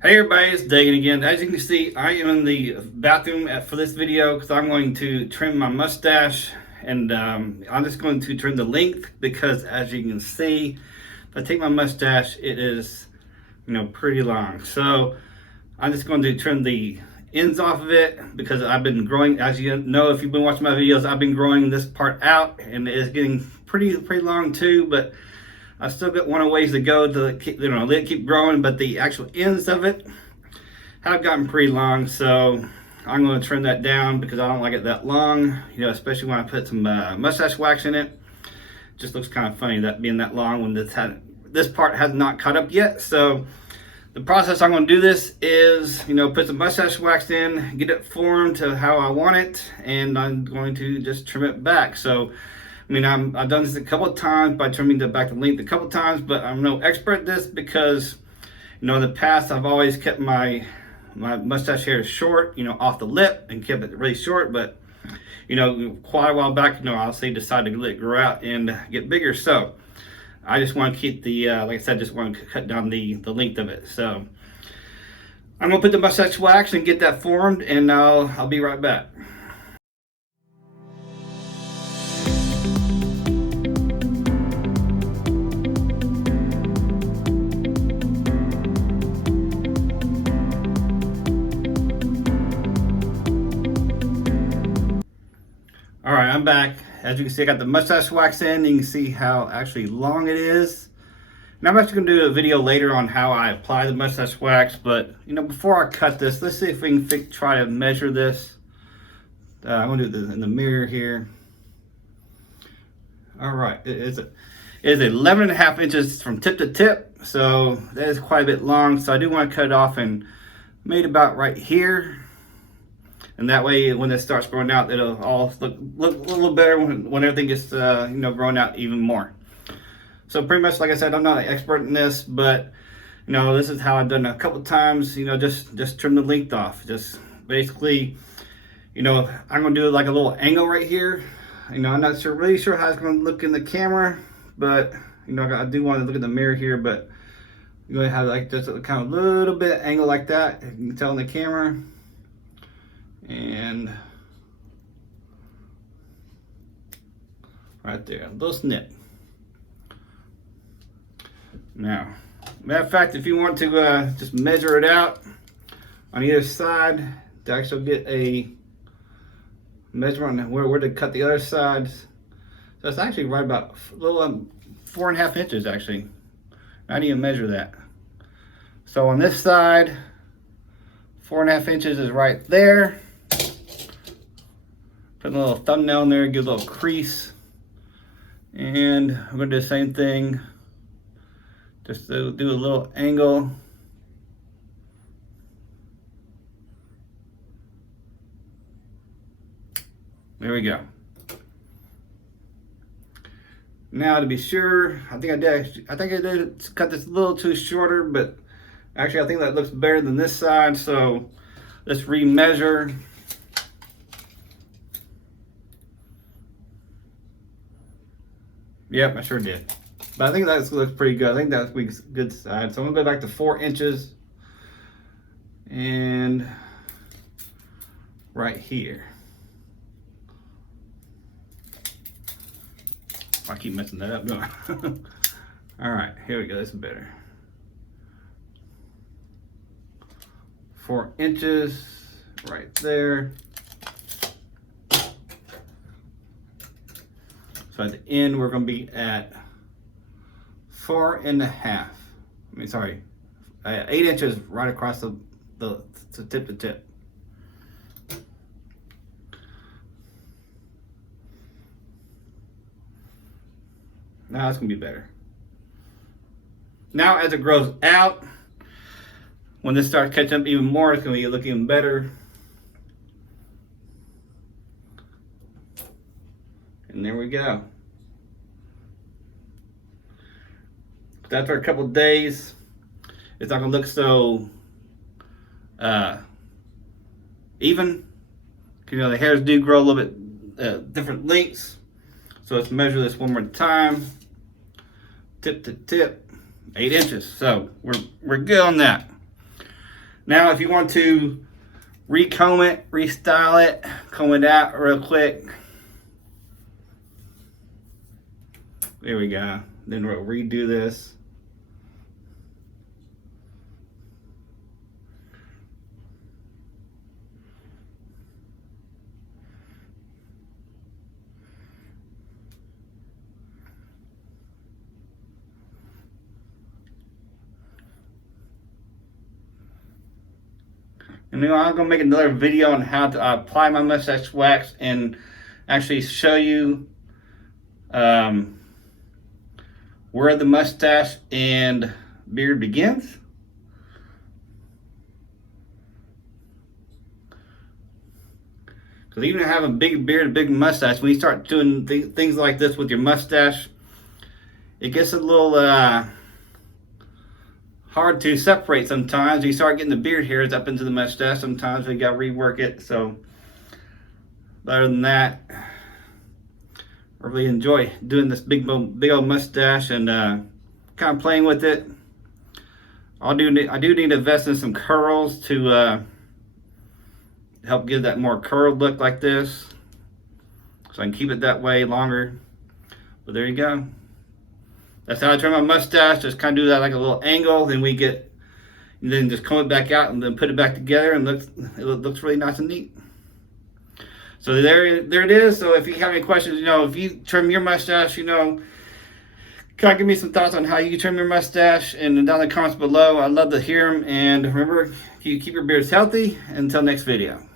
Hey everybody, it's Dagan again. As you can see, I am in the bathroom for this video because I'm going to trim my mustache, and I'm just going to trim the length because, as you can see, if I take my mustache, it is, pretty long. So I'm just going to trim the ends off of it because I've been growing. As you know, if you've been watching my videos, I've been growing this part out, and it is getting pretty long too. But I still got one ways to go to keep, let it keep growing, but the actual ends of it have gotten pretty long, so I'm going to trim that down because I don't like it that long, especially when I put some mustache wax in it. It just looks kind of funny that being that long when this part has not cut up yet. So the process I'm going to do this is, put some mustache wax in, get it formed to how I want it, and I'm going to just trim it back. So I've done this a couple of times by trimming back the length a couple of times, but I'm no expert at this because, in the past I've always kept my mustache hair short, off the lip, and kept it really short. But, quite a while back, I decided to let it grow out and get bigger. So I just want to keep the, like I said, just want to cut down the length of it. So I'm gonna put the mustache wax and get that formed, and I'll be right back. All right, I'm back. As you can see, I got the mustache wax in. You can see how actually long it is. And I'm actually gonna do a video later on how I apply the mustache wax, but before I cut this, let's see if we can try to measure this. I'm gonna do this in the mirror here. All right, it is 11 and a half inches from tip to tip, so that is quite a bit long. So I do want to cut it off and made about right here. And that way, when it starts growing out, it'll all look a little better when everything gets, growing out even more. So pretty much, like I said, I'm not an expert in this, but, this is how I've done it a couple times, just trim the length off. Just basically, I'm going to do like a little angle right here. I'm not really sure how it's going to look in the camera, but, I do want to look in the mirror here, but you're going to have like just a kind of little bit angle like that. You can tell in the camera. And right there, a little snip. Now, matter of fact, if you want to just measure it out on either side to actually get a measurement on where to cut the other sides, so it's actually right about a little 4.5 inches actually. I didn't even measure that. So on this side, 4.5 inches is right there. Put a little thumbnail in there, give a little crease. And I'm gonna do the same thing. Just do a little angle. There we go. Now to be sure, I think I did cut this a little too shorter, but actually I think that looks better than this side, so let's remeasure. Yep, I sure did. But I think that looks pretty good. I think that's a good side. So I'm gonna go back to 4 inches and right here. I keep messing that up, don't I? All right, here we go. That's better. 4 inches right there. So at the end, we're going to be at 4.5. 8 inches right across the tip to tip. Now it's going to be better. Now as it grows out, when this starts catching up even more, it's going to be looking better. And there we go. After a couple of days, it's not gonna look so even. The hairs do grow a little bit different lengths. So let's measure this one more time. Tip to tip, 8 inches. So we're good on that. Now, if you want to recomb it, restyle it, comb it out real quick. There we go. Then we'll redo this. And then I'm going to make another video on how to apply my mustache wax and actually show you where the mustache and beard begins. Because even if you have a big beard, a big mustache, when you start doing things like this with your mustache, it gets a little hard to separate sometimes. You start getting the beard hairs up into the mustache. Sometimes we got to rework it. So, other than that, I really enjoy doing this big old mustache and kind of playing with it. I do need to invest in some curls to help give that more curled look like this, so I can keep it that way longer. But there you go. That's how I trim my mustache. Just kind of do that like a little angle, then then just comb it back out and then put it back together, and it looks really nice and neat. So there it is. So if you have any questions, if you trim your mustache, kind of give me some thoughts on how you trim your mustache, and down in the comments below. I'd love to hear them. And remember, you keep your beards healthy. Until next video.